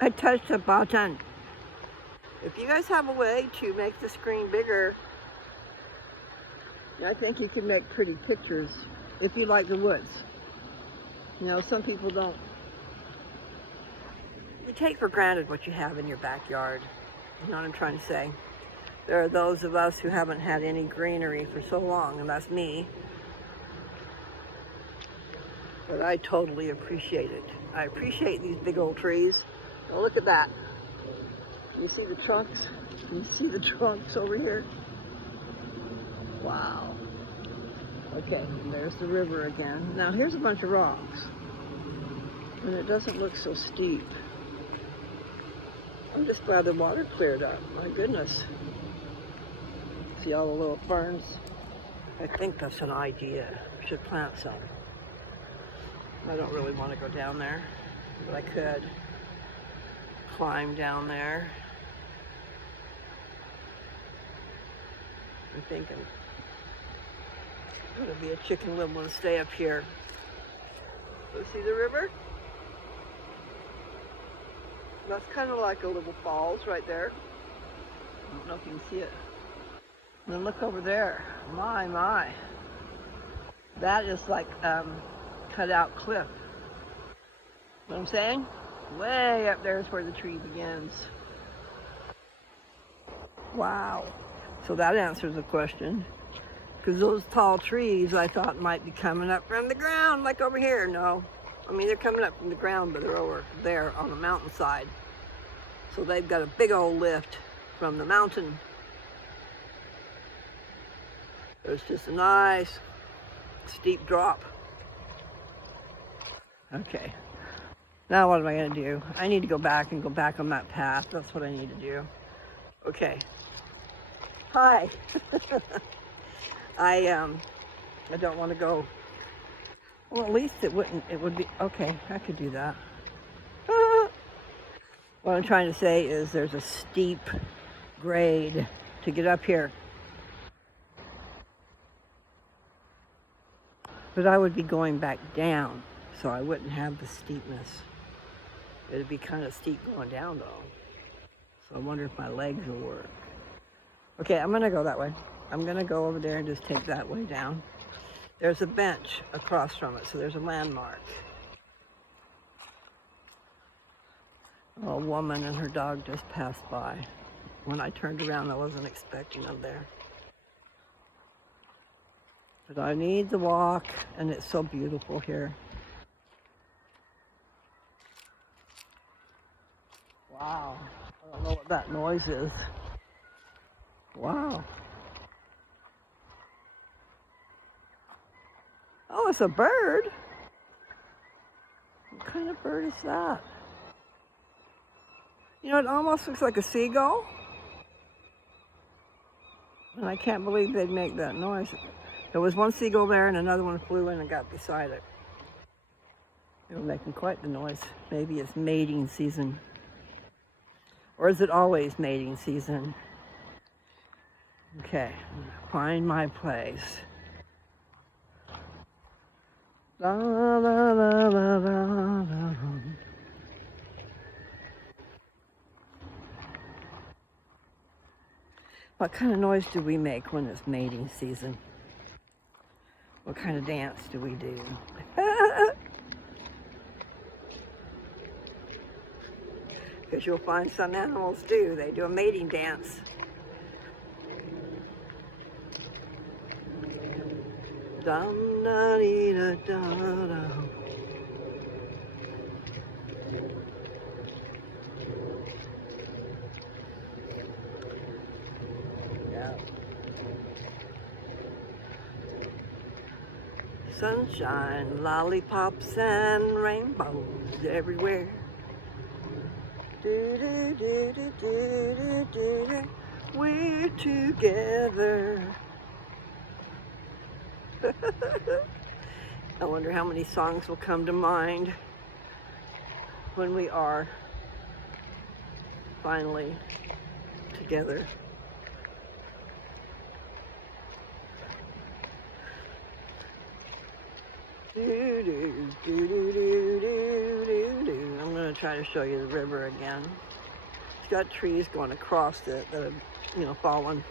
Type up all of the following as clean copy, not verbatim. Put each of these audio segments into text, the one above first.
I touched the button. If you guys have a way to make the screen bigger, I think you can make pretty pictures if you like the woods. You know, some people don't. You take for granted what you have in your backyard. You know what I'm trying to say? There are those of us who haven't had any greenery for so long, and that's me. But I totally appreciate it. I appreciate these big old trees. Now look at that. You see the trunks? Can you see the trunks over here? Wow. Okay, there's the river again. Now here's a bunch of rocks. And it doesn't look so steep. I'm just glad the water cleared up. My goodness. See all the little ferns? I think that's an idea. We should plant some. I don't really want to go down there, but I could climb down there. I'm thinking it'll be a chicken little one to stay up here. So see the river? That's kind of like a little falls right there. I don't know if you can see it. And then look over there. My. That is like cut out cliff. You know what I'm saying? Way up there is where the tree begins. Wow. So that answers the question. Because those tall trees I thought might be coming up from the ground, like over here. No. I mean, they're coming up from the ground, but they're over there on the mountainside. So they've got a big old lift from the mountain. There's just a nice steep drop. Okay. Now what am I going to do? I need to go back on that path. That's what I need to do. Okay. Hi. I don't want to go. Well, at least it would be, okay, I could do that. What I'm trying to say is there's a steep grade to get up here. But I would be going back down, so I wouldn't have the steepness. It'd be kind of steep going down though. So I wonder if my legs will work. Okay, I'm gonna go that way. I'm gonna go over there and just take that way down. There's a bench across from it, so there's a landmark. A woman and her dog just passed by. When I turned around, I wasn't expecting them there. But I need to walk, and it's so beautiful here. Wow, I don't know what that noise is. Wow. Oh, it's a bird. What kind of bird is that? You know, it almost looks like a seagull. And I can't believe they'd make that noise. There was one seagull there and another one flew in and got beside it. They were making quite the noise. Maybe it's mating season. Or is it always mating season? Okay, find my place. La, la, la, la, la, la. What kind of noise do we make when it's mating season? What kind of dance do we do? Because you'll find some animals do. They do a mating dance. Dum da dee da da da. Yeah. Sunshine, lollipops, and rainbows everywhere. Do, do, do, do, do, do, do. We're together. I wonder how many songs will come to mind when we are finally together. Do, do, do, do, do, do, do. I'm to try to show you the river again. It's got trees going across it that have, fallen.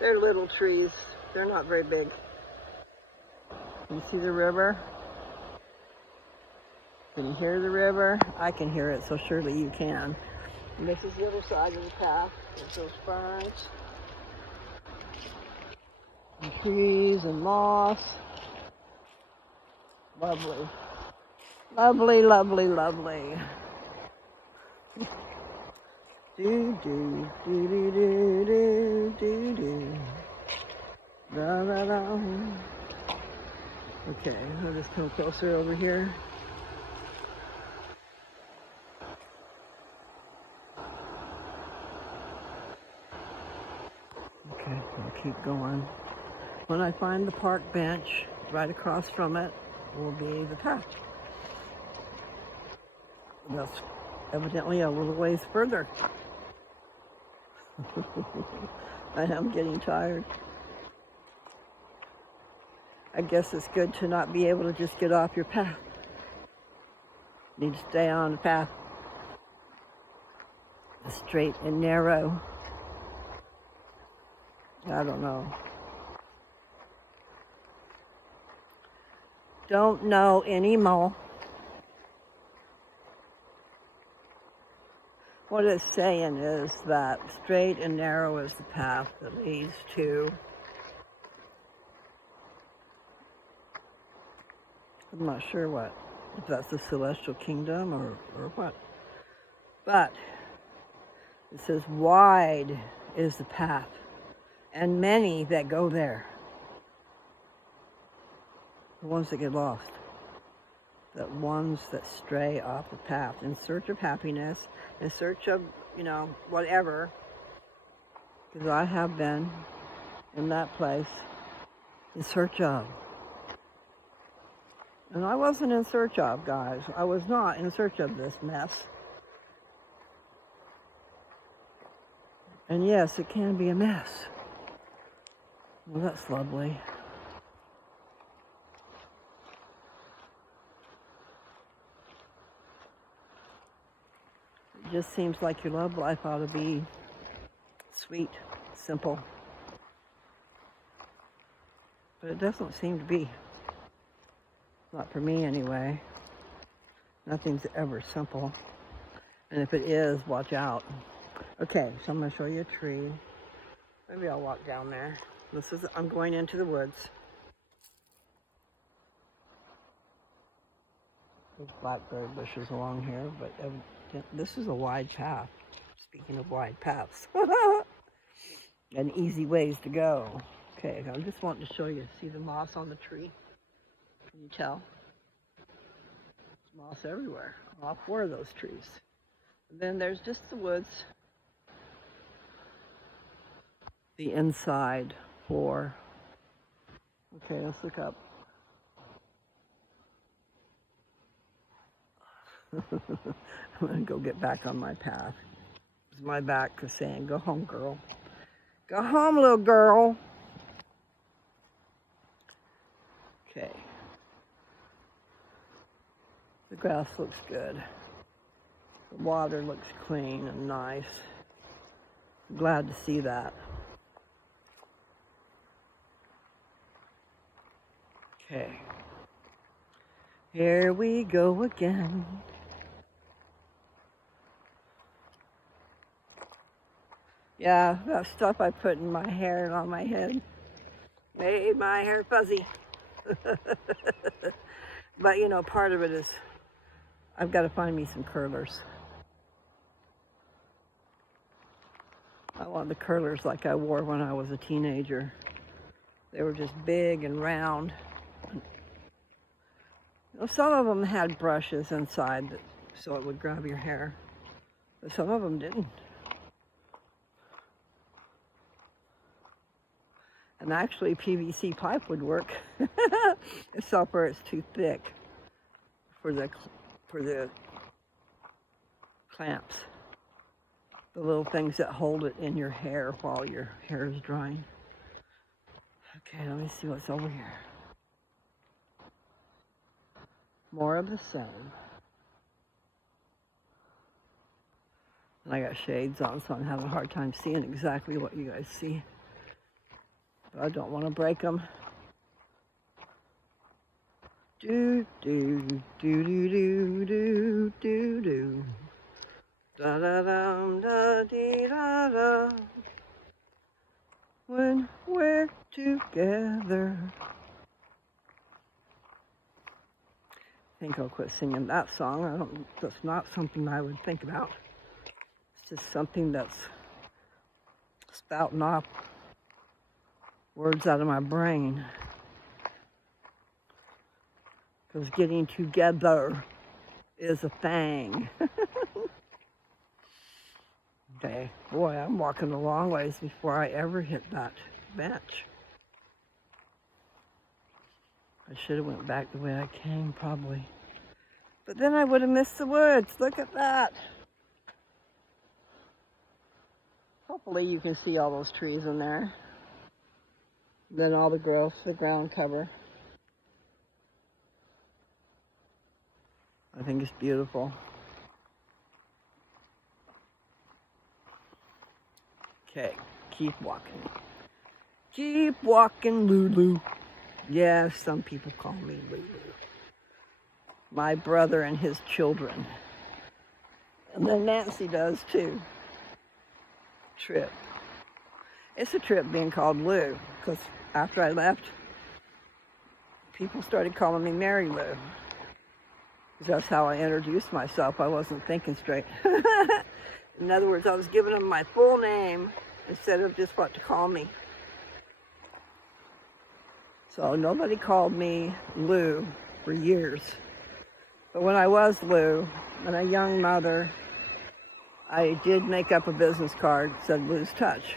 They're little trees. They're not very big. You see the river? Can you hear the river? I can hear it, so surely you can. And this is the other side of the path. There's those ferns. And trees and moss. Lovely. Lovely, lovely, lovely. Do do do do do do do do. Da da da. Okay, I'll just come closer over here. Okay, I'll keep going. When I find the park bench, right across from it will be the path. That's evidently a little ways further. I am getting tired. I guess it's good to not be able to just get off your path. You need to stay on the path. Straight and narrow. I don't know. Don't know anymore. What it's saying is that straight and narrow is the path that leads to, I'm not sure what, if that's the celestial kingdom or what. But it says wide is the path, and many that go there. The ones that get lost. The ones that stray off the path in search of happiness, in search of, whatever. Because I have been in that place in search of. And I wasn't in search of, guys. I was not in search of this mess. And yes, it can be a mess. Well, that's lovely. It just seems like your love life ought to be sweet, simple. But it doesn't seem to be. Not for me anyway. Nothing's ever simple. And if it is, watch out. Okay, so I'm going to show you a tree. Maybe I'll walk down there. I'm going into the woods. There's blackberry bushes along here, but this is a wide path. Speaking of wide paths. And easy ways to go. Okay, I'm just wanting to show you. See the moss on the tree? Can you tell? There's moss everywhere. All 4 of those trees. And then there's just the woods. The inside 4. Okay, let's look up. I'm going to go get back on my path. My back is saying, go home, girl. Go home, little girl. Okay. The grass looks good. The water looks clean and nice. I'm glad to see that. Okay. Here we go again. Yeah, that stuff I put in my hair and on my head made my hair fuzzy. But part of it is I've got to find me some curlers. I want the curlers like I wore when I was a teenager. They were just big and round. Some of them had brushes inside so it would grab your hair, but some of them didn't. And actually, PVC pipe would work, except for it's too thick for the clamps, the little things that hold it in your hair while your hair is drying. Okay, let me see what's over here. More of the same. And I got shades on, so I'm having a hard time seeing exactly what you guys see. But I don't want to break them. Do do do do do do do do. Da da da da dee da da. When we're together. I think I'll quit singing that song. That's not something I would think about. It's just something that's spouting off words out of my brain. Because getting together is a thing. Okay, boy, I'm walking a long ways before I ever hit that bench. I should have went back the way I came, probably. But then I would have missed the woods. Look at that. Hopefully you can see all those trees in there. Then all the growth, the ground cover. I think it's beautiful. Okay, keep walking. Keep walking, Lulu. Yes, some people call me Lulu. My brother and his children. And then Nancy does too. Trip. It's a trip being called Lou, because after I left, people started calling me Mary Lou. That's how I introduced myself. I wasn't thinking straight. In other words, I was giving them my full name instead of just what to call me. So nobody called me Lou for years. But when I was Lou, and a young mother, I did make up a business card that said Lou's Touch.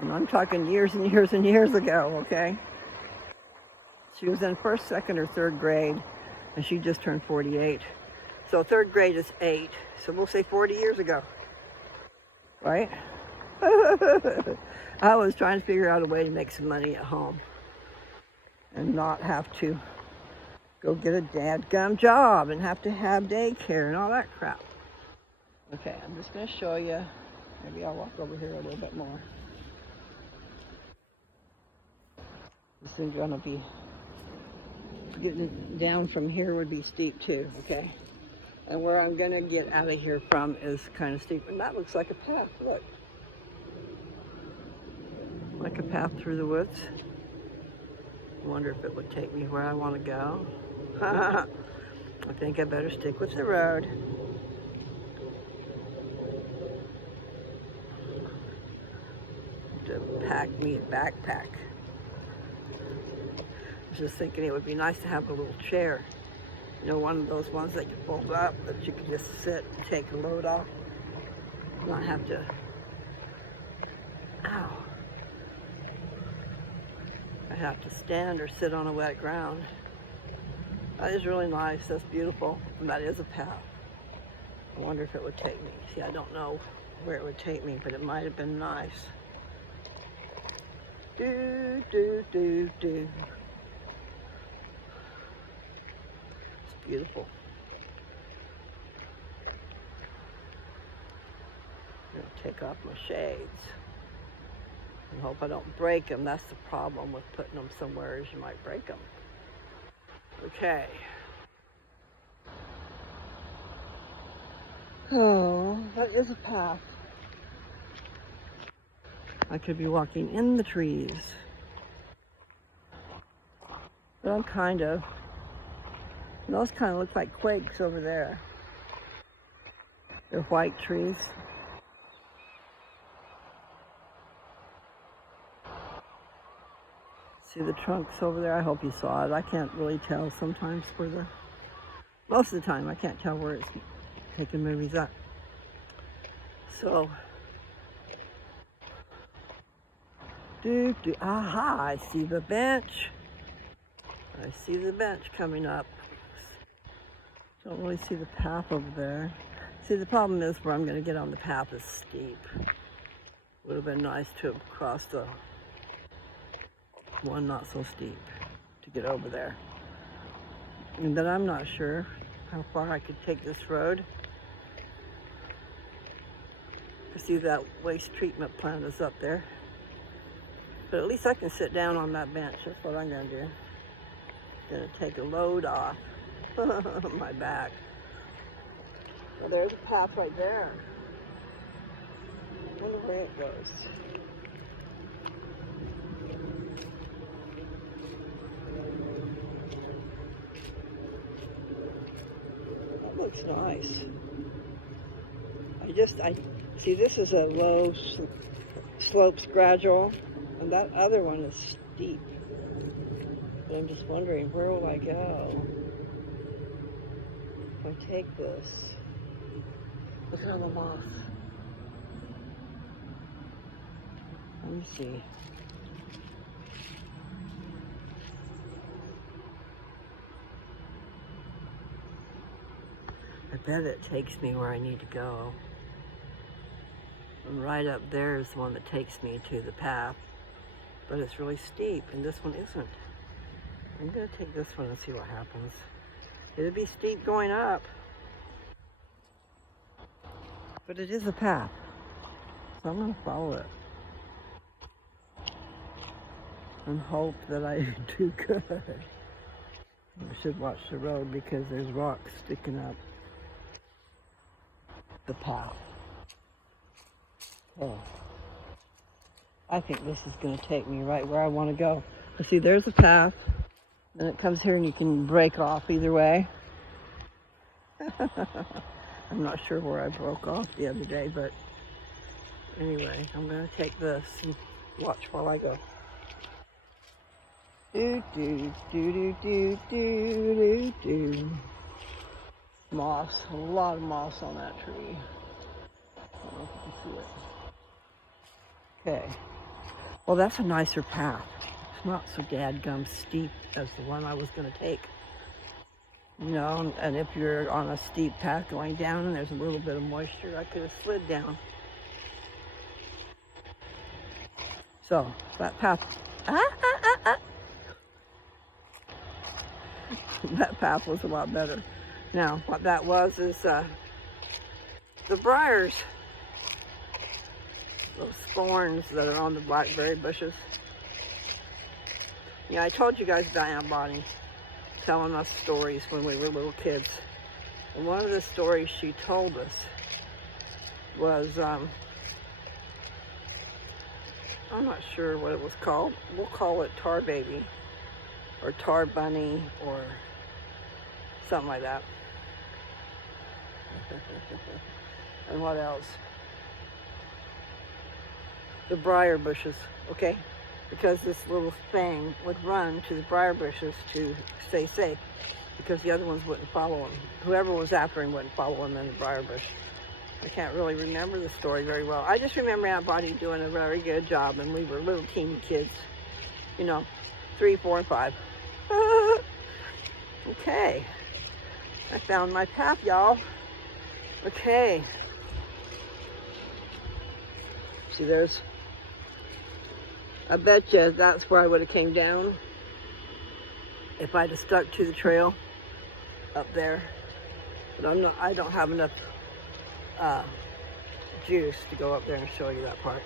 And I'm talking years and years and years ago, okay? She was in first, second, or third grade, and she just turned 48. So third grade is 8, so we'll say 40 years ago, right? I was trying to figure out a way to make some money at home and not have to go get a dadgum job and have to have daycare and all that crap. Okay, I'm just going to show you. Maybe I'll walk over here a little bit more. This is going to be, getting it down from here would be steep too, okay? And where I'm going to get out of here from is kind of steep. And that looks like a path, look. Like a path through the woods. I wonder if it would take me where I want to go. I think I better stick with the road. To pack me a backpack. I was just thinking it would be nice to have a little chair. You know, one of those ones that you fold up that you can just sit and take a load off. Not have to, ow. I have to stand or sit on a wet ground. That is really nice, that's beautiful, and that is a path. I wonder if it would take me. See, I don't know where it would take me, but it might have been nice. Do, do, do, do. It's beautiful. I'm gonna take off my shades and hope I don't break them. That's the problem with putting them somewhere, is you might break them. Okay. Oh, that is a path. I could be walking in the trees. But I'm kind of, those kind of look like quakes over there. They're white trees. See the trunks over there? I hope you saw it. I can't really tell sometimes where they're, most of the time I can't tell where it's taking movies at. So, aha, I see the bench. I see the bench coming up. Don't really see the path over there. See, the problem is where I'm going to get on the path is steep. Would have been nice to have crossed the one not so steep to get over there. And then I'm not sure how far I could take this road. You see that waste treatment plant is up there. But at least I can sit down on that bench. That's what I'm gonna do. Gonna take a load off my back. Well, there's a path right there. I wonder where it goes. That looks nice. I see this is a low slopes gradual, and that other one is steep. But I'm just wondering, where will I go if I take this? Look at all the moss. Let me see. I bet it takes me where I need to go. And right up there is the one that takes me to the path. But it's really steep, and this one isn't. I'm gonna take this one and see what happens. It'll be steep going up. But it is a path. So I'm gonna follow it. And hope that I do good. I should watch the road because there's rocks sticking up the path. Oh. I think this is going to take me right where I want to go. See, there's a path. Then it comes here and you can break off either way. I'm not sure where I broke off the other day, but anyway, I'm going to take this and watch while I go. Do, do, do, do, do, do, do, do. Moss, a lot of moss on that tree. I don't know if you can see it. Okay. Well, that's a nicer path. It's not so dadgum steep as the one I was going to take. You know, and if you're on a steep path going down and there's a little bit of moisture, I could have slid down. So, that path... That path was a lot better. Now, what that was is the briars. Those thorns that are on the blackberry bushes. Yeah, I told you guys about Aunt Bonnie telling us stories when we were little kids. And one of the stories she told us was, I'm not sure what it was called. We'll call it Tar Baby or Tar Bunny or something like that. And what else? The briar bushes, okay? Because this little thing would run to the briar bushes to stay safe because the other ones wouldn't follow him. Whoever was after him wouldn't follow him in the briar bush. I can't really remember the story very well. I just remember Aunt Bonnie doing a very good job, and we were little teeny kids, you know, 3, 4, and 5. Okay. I found my path, y'all. Okay. See, there's... I bet you that's where I would have came down if I'd have stuck to the trail up there. But I don't have enough juice to go up there and show you that part.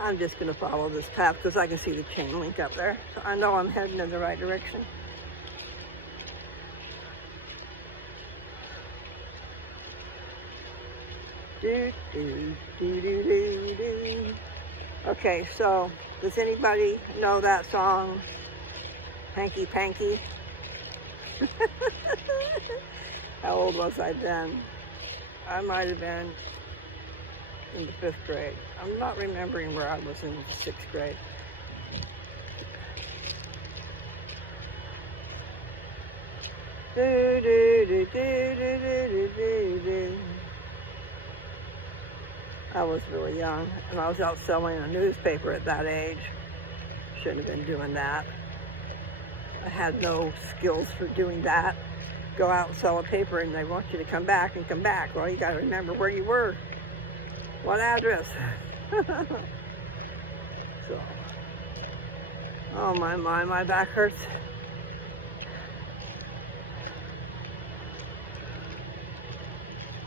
I'm just going to follow this path because I can see the chain link up there. So I know I'm heading in the right direction. Do, do, do, do, do, do. Okay, so does anybody know that song, Hanky Panky? How old was I then? I might have been in the 5th grade. I'm not remembering where I was in the 6th grade. Do, do, do, do, do, do, do, do. I was really young, and I was out selling a newspaper at that age. Shouldn't have been doing that. I had no skills for doing that. Go out and sell a paper, and they want you to come back and come back. Well, you got to remember where you were. What address? So, oh my back hurts.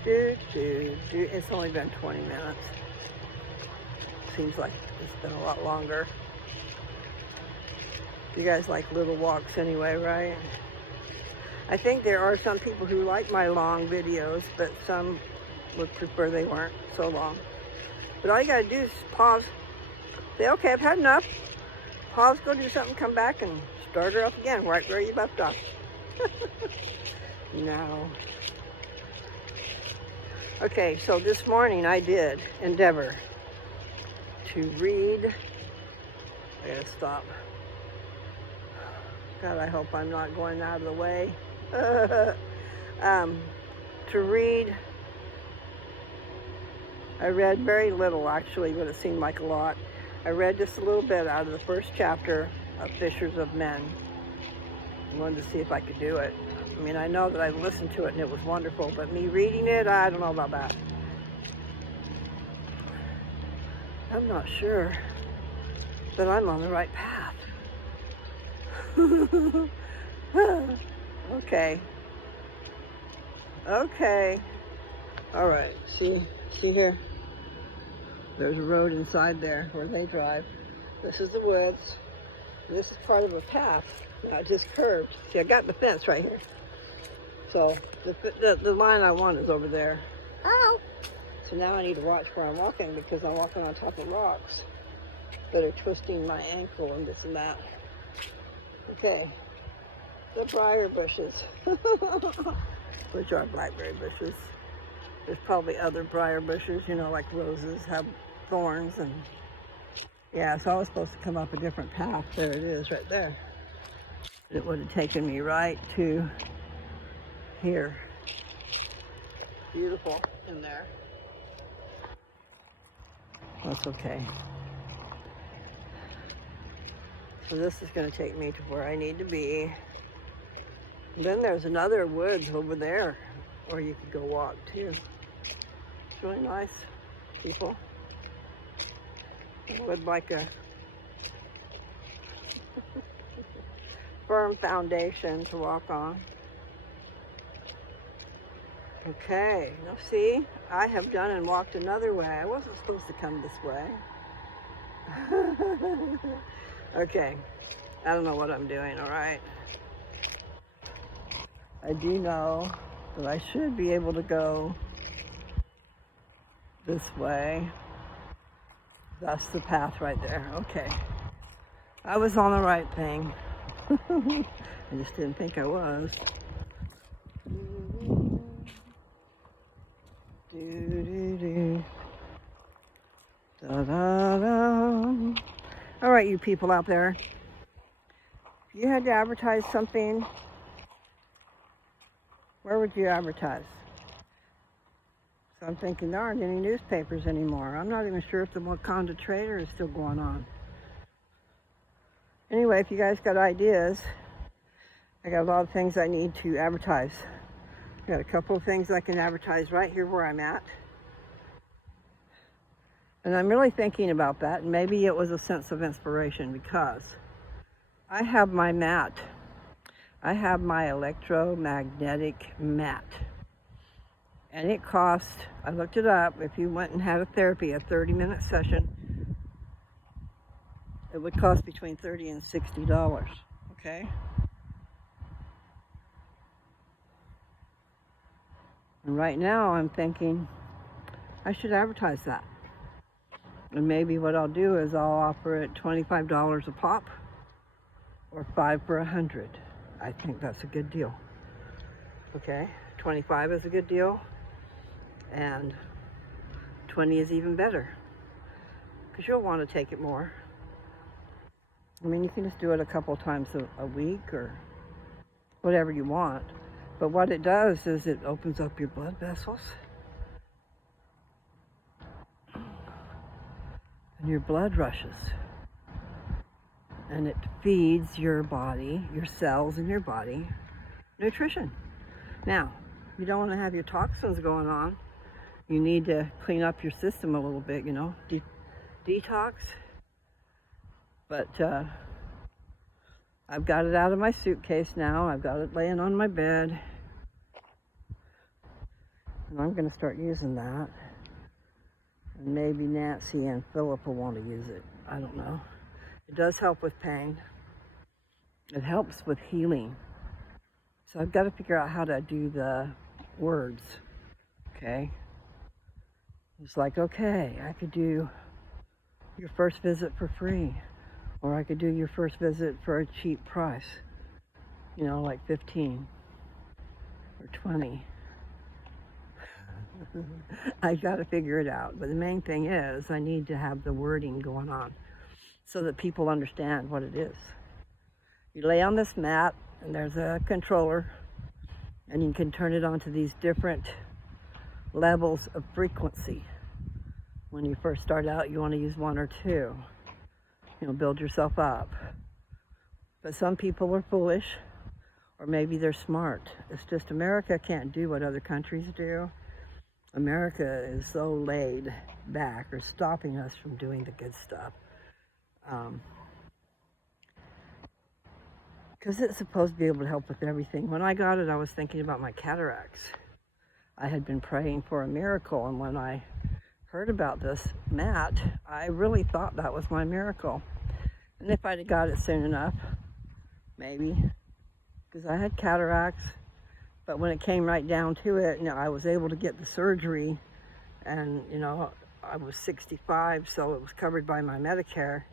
It's only been 20 minutes. Seems like it's been a lot longer. You guys like little walks anyway, right? I think there are some people who like my long videos, but some would prefer they weren't so long. But all you gotta do is pause, say, okay, I've had enough. Pause, go do something, come back and start her up again, right where you left off. No. Okay, so this morning I did endeavor to read. I gotta stop. God, I hope I'm not going out of the way. To read, I read very little actually, but it seemed like a lot. I read just a little bit out of the first chapter of Fishers of Men. I wanted to see if I could do it. I mean, I know that I listened to it and it was wonderful, but me reading it, I don't know about that. I'm not sure that I'm on the right path. Okay. All right, see here? There's a road inside there where they drive. This is the woods. This is part of a path. Now it just curved. See, I got the fence right here. So the line I want is over there. Ow! So now I need to watch where I'm walking because I'm walking on top of rocks that are twisting my ankle and this and that. Okay, the briar bushes, which are blackberry bushes. There's probably other briar bushes, you know, like roses have thorns and yeah, so I was supposed to come up a different path. There it is right there. It would have taken me right to here. Beautiful in there. That's okay. So this is going to take me to where I need to be. And then there's another woods over there where you could go walk too. It's really nice, people. I would like a firm foundation to walk on. Okay, now see, I have done and walked another way. I wasn't supposed to come this way. Okay, I don't know what I'm doing, all right? I do know that I should be able to go this way. That's the path right there, okay. I was on the right thing. I just didn't think I was. Da-da-da. All right, you people out there. If you had to advertise something, where would you advertise? So I'm thinking there aren't any newspapers anymore. I'm not even sure if the Wakanda Trader is still going on. Anyway, if you guys got ideas, I got a lot of things I need to advertise. I got a couple of things I can advertise right here where I'm at. And I'm really thinking about that, and maybe it was a sense of inspiration because I have my mat. I have my electromagnetic mat. And it cost, I looked it up, if you went and had a 30-minute session, it would cost between $30 and $60, okay? And right now I'm thinking I should advertise that. And maybe what I'll do is I'll offer it $25 a pop or 5 for 100. I think that's a good deal. Okay, 25 is a good deal and 20 is even better because you'll want to take it more. I mean, you can just do it a couple times a week or whatever you want. But what it does is it opens up your blood vessels. And your blood rushes. And it feeds your body, your cells in your body, nutrition. Now, you don't want to have your toxins going on. You need to clean up your system a little bit, you know, detox. But I've got it out of my suitcase now. I've got it laying on my bed. And I'm going to start using that. And maybe Nancy and Philip will want to use it. I don't know. It does help with pain. It helps with healing. So I've got to figure out how to do the words. Okay? It's like, okay, I could do your first visit for free. Or I could do your first visit for a cheap price. You know, like 15 or 20. I got to figure it out. But the main thing is I need to have the wording going on so that people understand what it is. You lay on this mat and there's a controller and you can turn it onto these different levels of frequency. When you first start out, you want to use 1 or 2. Build yourself up. But some people are foolish, or maybe they're smart. It's just America can't do what other countries do. America is so laid back, or stopping us from doing the good stuff. Because it's supposed to be able to help with everything. When I got it, I was thinking about my cataracts. I had been praying for a miracle, and when I heard about this mat, I really thought that was my miracle. And if I'd have got it soon enough, maybe, because I had cataracts, but when it came right down to it, I was able to get the surgery, and I was 65, so it was covered by my Medicare.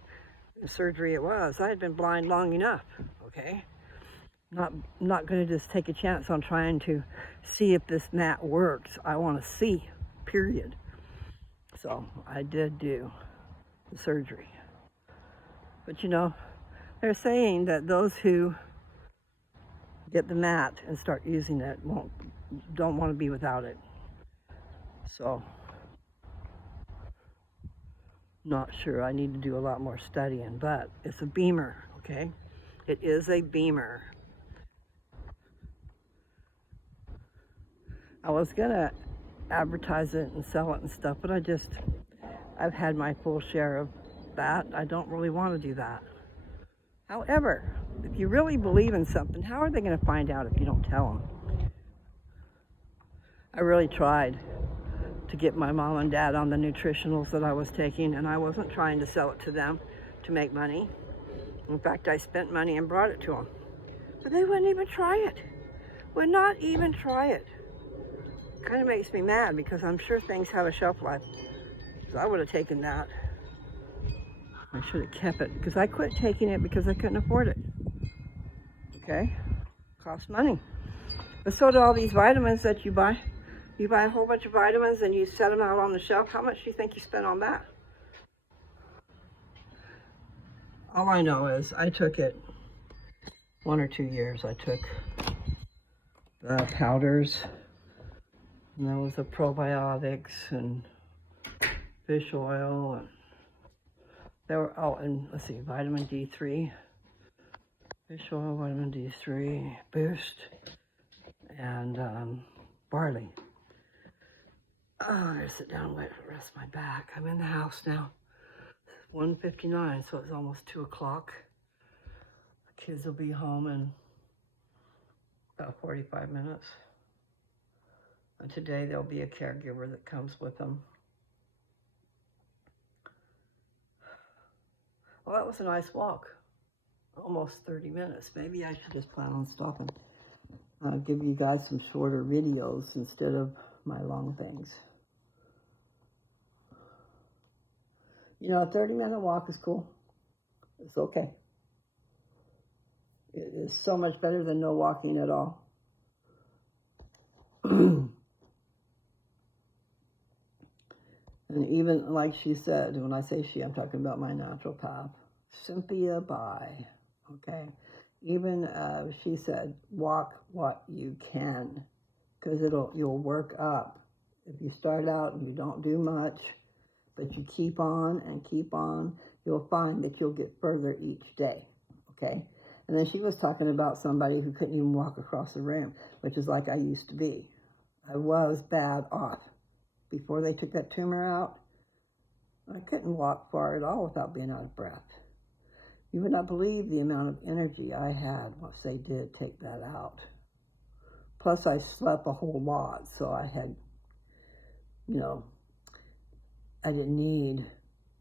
The surgery it was. I had been blind long enough, okay? Not going to just take a chance on trying to see if this mat works. I want to see, period. So I did do the surgery. But they're saying that those who get the mat and start using it don't want to be without it. So, not sure. I need to do a lot more studying, but it's a beamer, okay? It is a beamer. I was gonna advertise it and sell it and stuff, but I've had my full share of that. I don't really want to do that. However, if you really believe in something, how are they going to find out if you don't tell them? I really tried to get my mom and dad on the nutritionals that I was taking, and I wasn't trying to sell it to them to make money. In fact, I spent money and brought it to them. But they wouldn't even try it. Would not even try it. Kind of makes me mad because I'm sure things have a shelf life. So I would have taken that. I should have kept it because I quit taking it because I couldn't afford it. Okay? Costs money. But so do all these vitamins that you buy. You buy a whole bunch of vitamins and you set them out on the shelf. How much do you think you spent on that? All I know is I took it 1 or 2 years. I took the powders, and there was the probiotics and fish oil, and there were, and let's see, vitamin D3, fish oil, vitamin D3, Boost, and barley. Oh, I'm gonna sit down and wait for the rest of my back. I'm in the house now. It's 1:59, so it's almost 2 o'clock. The kids will be home in about 45 minutes. And today there'll be a caregiver that comes with them. Well, that was a nice walk. Almost 30 minutes. Maybe I should just plan on stopping. I'll give you guys some shorter videos instead of my long things. A 30-minute walk is cool. It's okay. It is so much better than no walking at all. And even like she said, when I say she, I'm talking about my naturopath, Cynthia Bai, okay? Even she said, walk what you can, because you'll work up. If you start out and you don't do much, but you keep on and keep on, you'll find that you'll get further each day, okay? And then she was talking about somebody who couldn't even walk across the room, which is like I used to be. I was bad off. Before they took that tumor out, I couldn't walk far at all without being out of breath. You would not believe the amount of energy I had once they did take that out. Plus, I slept a whole lot, so I had you know, I didn't need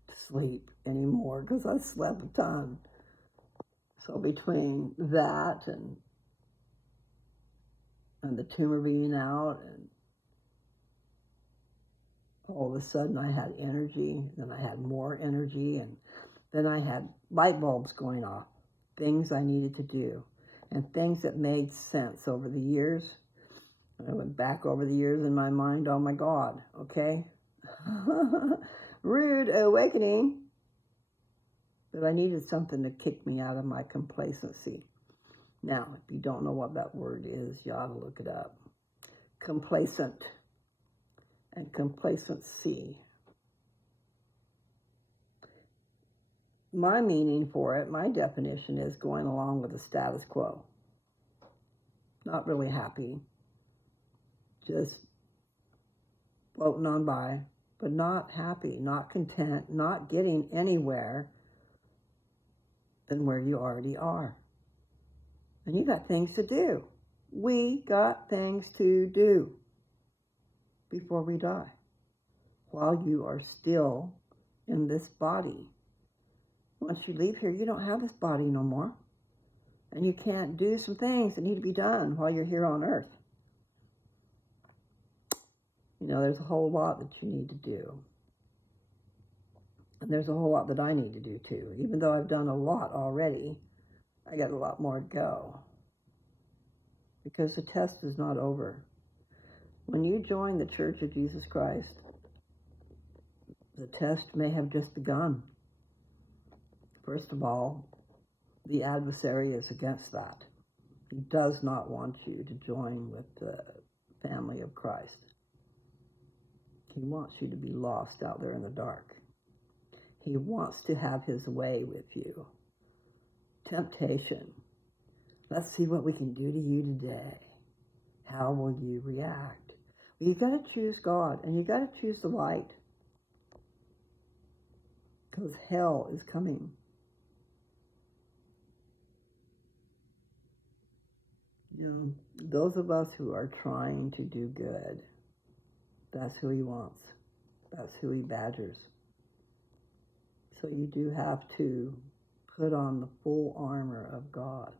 to sleep anymore because I slept a ton. So between that and the tumor being out, and all of a sudden I had energy, then I had more energy, and then I had light bulbs going off, things I needed to do, and things that made sense over the years. I went back over the years in my mind, oh my God, okay? Rude awakening. But I needed something to kick me out of my complacency. Now, if you don't know what that word is, you ought to look it up. Complacent and complacency. My meaning for it, my definition is going along with the status quo. Not really happy, just floating on by, but not happy, not content, not getting anywhere than where you already are. And you got things to do. We got things to do before we die, while you are still in this body. Once you leave here, you don't have this body no more. And you can't do some things that need to be done while you're here on earth. You know, there's a whole lot that you need to do. And there's a whole lot that I need to do too. Even though I've done a lot already, I got a lot more to go. Because the test is not over. When you join the Church of Jesus Christ, the test may have just begun. First of all, the adversary is against that. He does not want you to join with the family of Christ. He wants you to be lost out there in the dark. He wants to have his way with you. Temptation. Let's see what we can do to you today. How will you react? Well, you've got to choose God, and you've got to choose the light. Because hell is coming. You know, those of us who are trying to do good, that's who he wants. That's who he badgers. So you do have to put on the full armor of God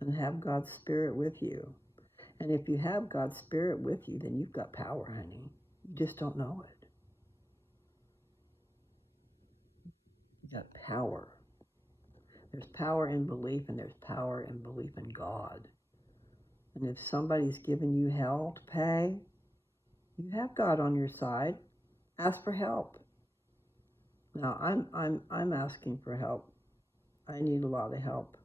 and have God's Spirit with you. And if you have God's Spirit with you, then you've got power, honey. You just don't know it. You got power. There's power in belief, and there's power in belief in God. And if somebody's giving you hell to pay, you have God on your side. Ask for help. Now, I'm asking for help. I need a lot of help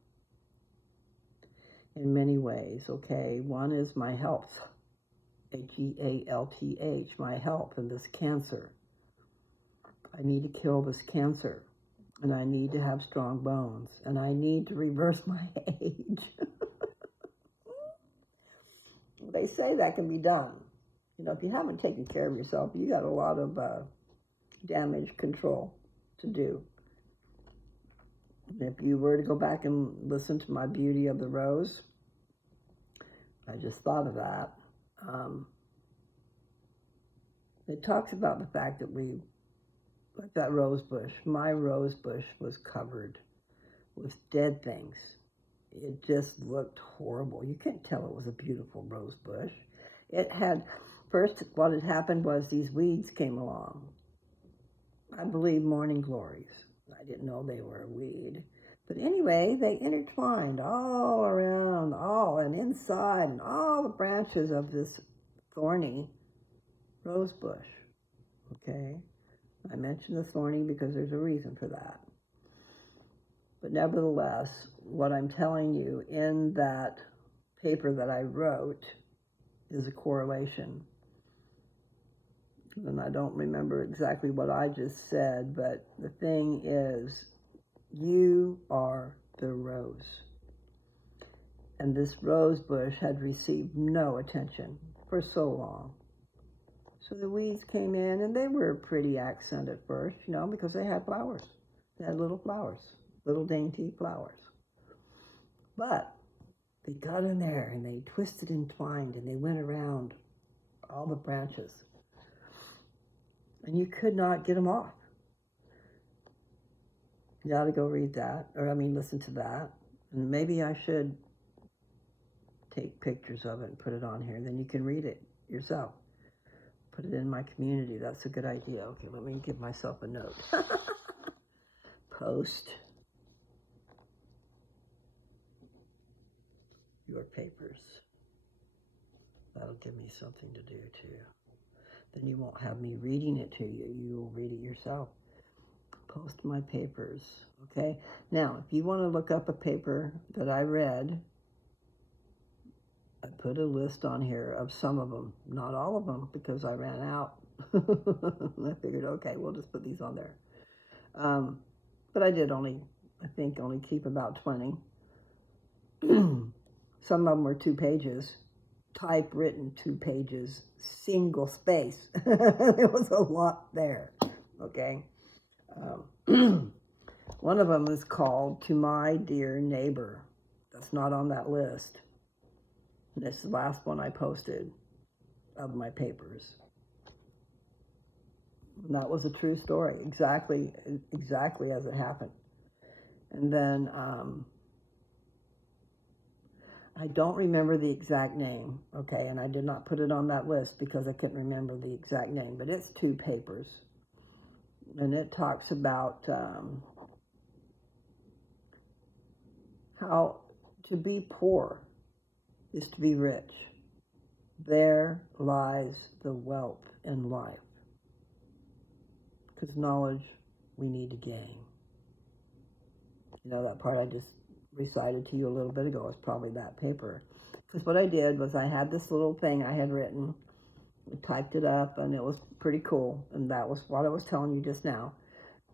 in many ways, okay? One is my health, Health, my health in this cancer. I need to kill this cancer, and I need to have strong bones, and I need to reverse my age. They say that can be done. You know, if you haven't taken care of yourself, you got a lot of damage control to do. If you were to go back and listen to my Beauty of the Rose, I just thought of that. It talks about the fact that like that rose bush, my rose bush was covered with dead things. It just looked horrible. You couldn't tell it was a beautiful rose bush. It had, first what had happened was these weeds came along. I believe morning glories. I didn't know they were a weed. But anyway, they intertwined all around, all and inside, and all the branches of this thorny rose bush. Okay? I mention the thorny because there's a reason for that. But nevertheless, what I'm telling you in that paper that I wrote is a correlation. And I don't remember exactly what I just said, but the thing is, you are the rose. And this rose bush had received no attention for so long. So the weeds came in, and they were pretty accent at first, you know, because they had flowers. They had little flowers, little dainty flowers. But they got in there, and they twisted and twined, and they went around all the branches. And you could not get them off. You ought to go read that, listen to that. And maybe I should take pictures of it and put it on here. Then you can read it yourself. Put it in my community. That's a good idea. Okay, let me give myself a note. Post your papers. That'll give me something to do too. Then you won't have me reading it to you. You will read it yourself. Post my papers. Okay? Now, if you want to look up a paper that I read, I put a list on here of some of them. Not all of them, because I ran out. I figured, okay, we'll just put these on there. But I did only keep about 20. Some of them were 2 pages. Typewritten 2 pages, single space. There was a lot there, okay? One of them is called To My Dear Neighbor. That's not on that list. And it's the last one I posted of my papers. And that was a true story, exactly as it happened. And then, I don't remember the exact name, okay, and I did not put it on that list because I couldn't remember the exact name, but it's 2 papers, and it talks about how to be poor is to be rich. There lies the wealth in life, because knowledge we need to gain. You know, that part I just recited to you a little bit ago is probably that paper. Because what I did was I had this little thing I had written, I typed it up, and it was pretty cool. And that was what I was telling you just now.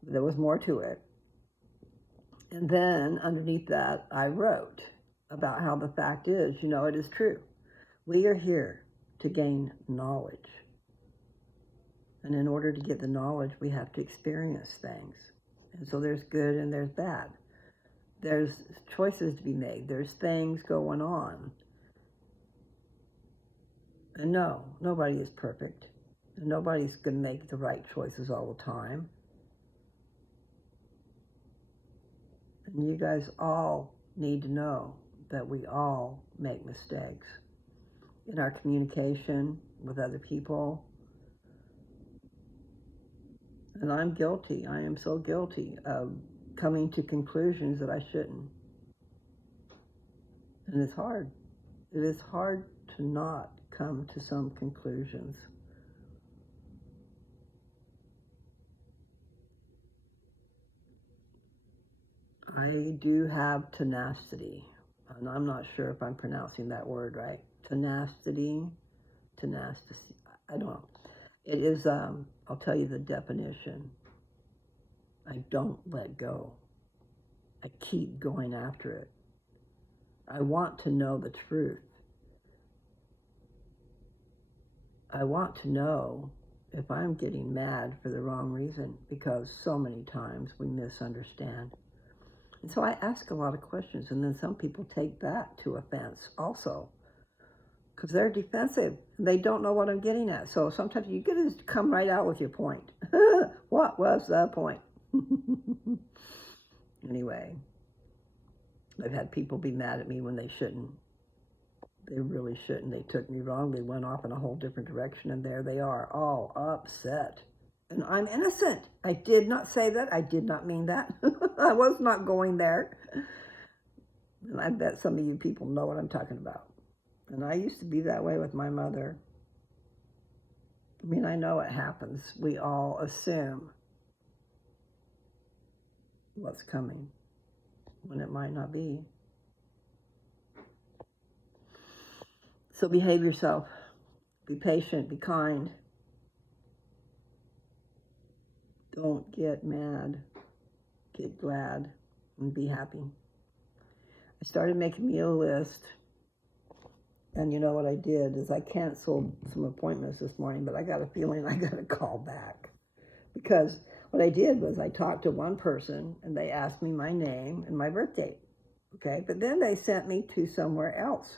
There was more to it. And then underneath that, I wrote about how the fact is, you know, it is true. We are here to gain knowledge. And in order to get the knowledge, we have to experience things. And so there's good and there's bad. There's choices to be made. There's things going on. And no, nobody is perfect. And nobody's going to make the right choices all the time. And you guys all need to know that we all make mistakes in our communication with other people. And I'm guilty. I am so guilty of coming to conclusions that I shouldn't. And it's hard. It is hard to not come to some conclusions. I do have tenacity, and I'm not sure if I'm pronouncing that word right. Tenacity, I don't know. It is, I'll tell you the definition. I don't let go. I keep going after it. I want to know the truth. I want to know if I'm getting mad for the wrong reason, because so many times we misunderstand. And so I ask a lot of questions, and then some people take that to offense also, because they're defensive and they don't know what I'm getting at. So sometimes you get to come right out with your point. What was the point? Anyway, I've had people be mad at me when they shouldn't. They really shouldn't. They took me wrong. They went off in a whole different direction, and there they are, all upset. And I'm innocent. I did not say that. I did not mean that. I was not going there. And I bet some of you people know what I'm talking about. And I used to be that way with my mother. I mean, I know it happens. We all assume what's coming when it might not be. So behave yourself. Be patient. Be kind. Don't get mad. Get glad and be happy. I started making me a list. And you know what I did is I canceled some appointments this morning, but I got a feeling I got to call back. Because what I did was I talked to one person and they asked me my name and my birth date. Okay, but then they sent me to somewhere else.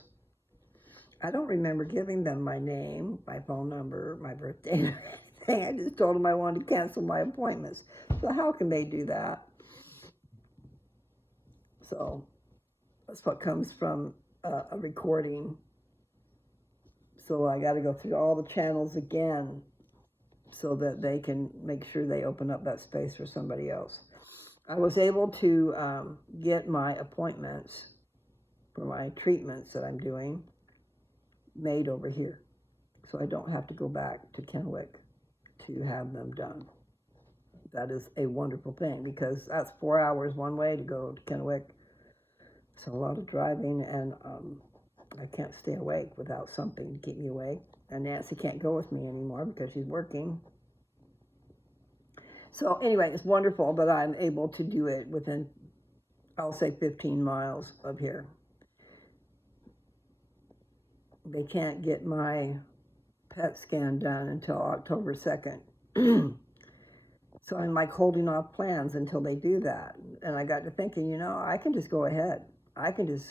I don't remember giving them my name, my phone number, my birth date, or thing. I just told them I wanted to cancel my appointments. So how can they do that? So that's what comes from a recording. So I got to go through all the channels again so that they can make sure they open up that space for somebody else. I was able to get my appointments for my treatments that I'm doing made over here. So I don't have to go back to Kennewick to have them done. That is a wonderful thing because that's 4 hours one way to go to Kennewick. It's a lot of driving, and I can't stay awake without something to keep me awake. And Nancy can't go with me anymore because she's working. So anyway, it's wonderful that I'm able to do it within, I'll say, 15 miles of here. They can't get my PET scan done until October 2nd. So I'm like holding off plans until they do that. And I got to thinking, you know, I can just go ahead. I can just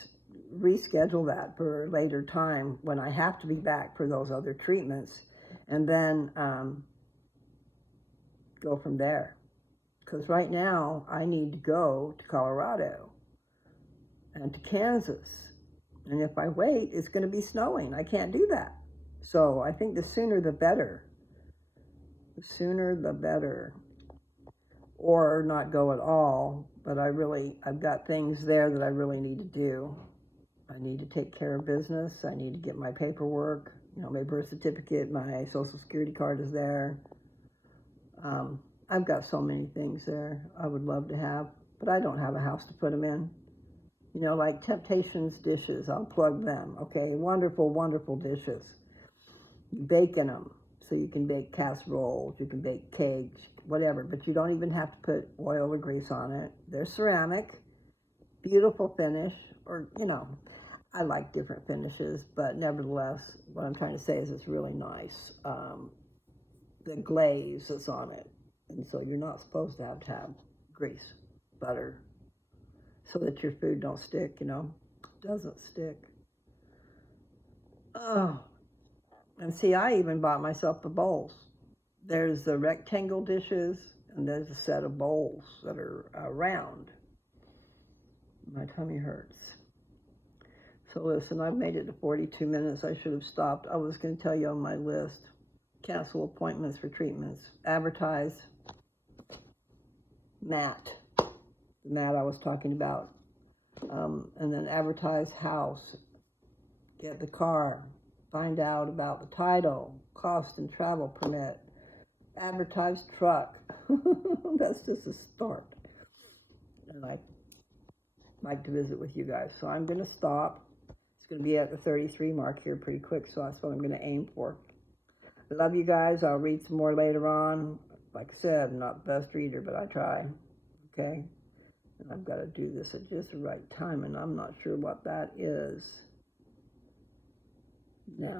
reschedule that for a later time when I have to be back for those other treatments, and then go from there. Because right now I need to go to Colorado and to Kansas. And if I wait, it's going to be snowing. I can't do that. So I think the sooner the better. The sooner the better. Or not go at all. But I've got things there that I really need to do. I need to take care of business. I need to get my paperwork. You know, my birth certificate, my social security card is there. I've got so many things there I would love to have, but I don't have a house to put them in. You know, like Temptations dishes, I'll plug them. Okay, wonderful, wonderful dishes. You bake in them, so you can bake casseroles, you can bake cakes, whatever, but you don't even have to put oil or grease on it. They're ceramic, beautiful finish, or, you know, I like different finishes, but nevertheless, what I'm trying to say is it's really nice. The glaze that's on it, and so you're not supposed to have grease, butter, so that your food don't stick, you know, doesn't stick. Oh, and see, I even bought myself the bowls. There's the rectangle dishes, and there's a set of bowls that are round. My tummy hurts. So listen, I've made it to 42 minutes. I should have stopped. I was going to tell you on my list. Cancel appointments for treatments. Advertise Matt. The Matt I was talking about. And then advertise house. Get the car. Find out about the title. Cost and travel permit. Advertise truck. That's just a start. And I like to visit with you guys. So I'm going to stop. It's going to be at the 33 mark here pretty quick, so that's what I'm going to aim for. I love you guys. I'll read some more later on. Like I said, I'm not the best reader, but I try. Okay? And I've got to do this at just the right time, and I'm not sure what that is now.